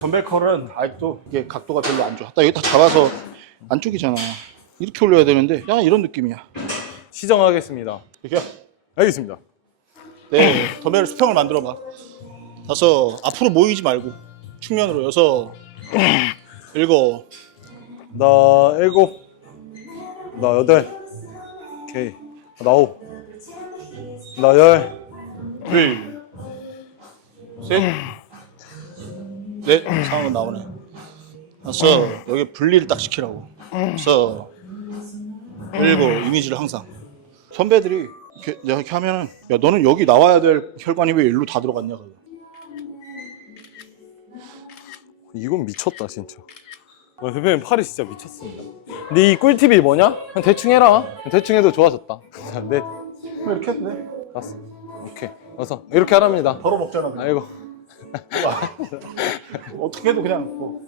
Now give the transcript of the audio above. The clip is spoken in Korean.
덤벨컬은 아직도 이게 각도가 별로 안 좋아. 딱 여기 다 잡아서 안쪽이잖아. 이렇게 올려야 되는데 약간 이런 느낌이야. 시정하겠습니다. 이렇게 알겠습니다. 네, 덤벨 수평을 만들어 봐. 다섯, 앞으로 모이지 말고 측면으로 여섯, 일곱, 나 일곱, 나 여덟, 오케이. 나 아홉, 나 열, 둘, 셋, 넷. 상황은 나오네. 다섯, 여기 분리를 딱 시키라고. 다섯, 일곱, 이미지를 항상. 선배들이 이렇게, 내가 이렇게 하면은 야 너는 여기 나와야 될 혈관이 왜 일로 다 들어갔냐 그래. 이건 미쳤다 진짜. 와, 대표님 팔이 진짜 미쳤습니다. 근데 이 꿀팁이 뭐냐? 그냥 대충 해라. 대충 해도 좋아졌다. 왜 이렇게 돼? 다섯, 오케이, 여섯. 이렇게 하랍니다. 바로 먹잖아. 그냥. 아이고. 어떻게 해도 그냥 뭐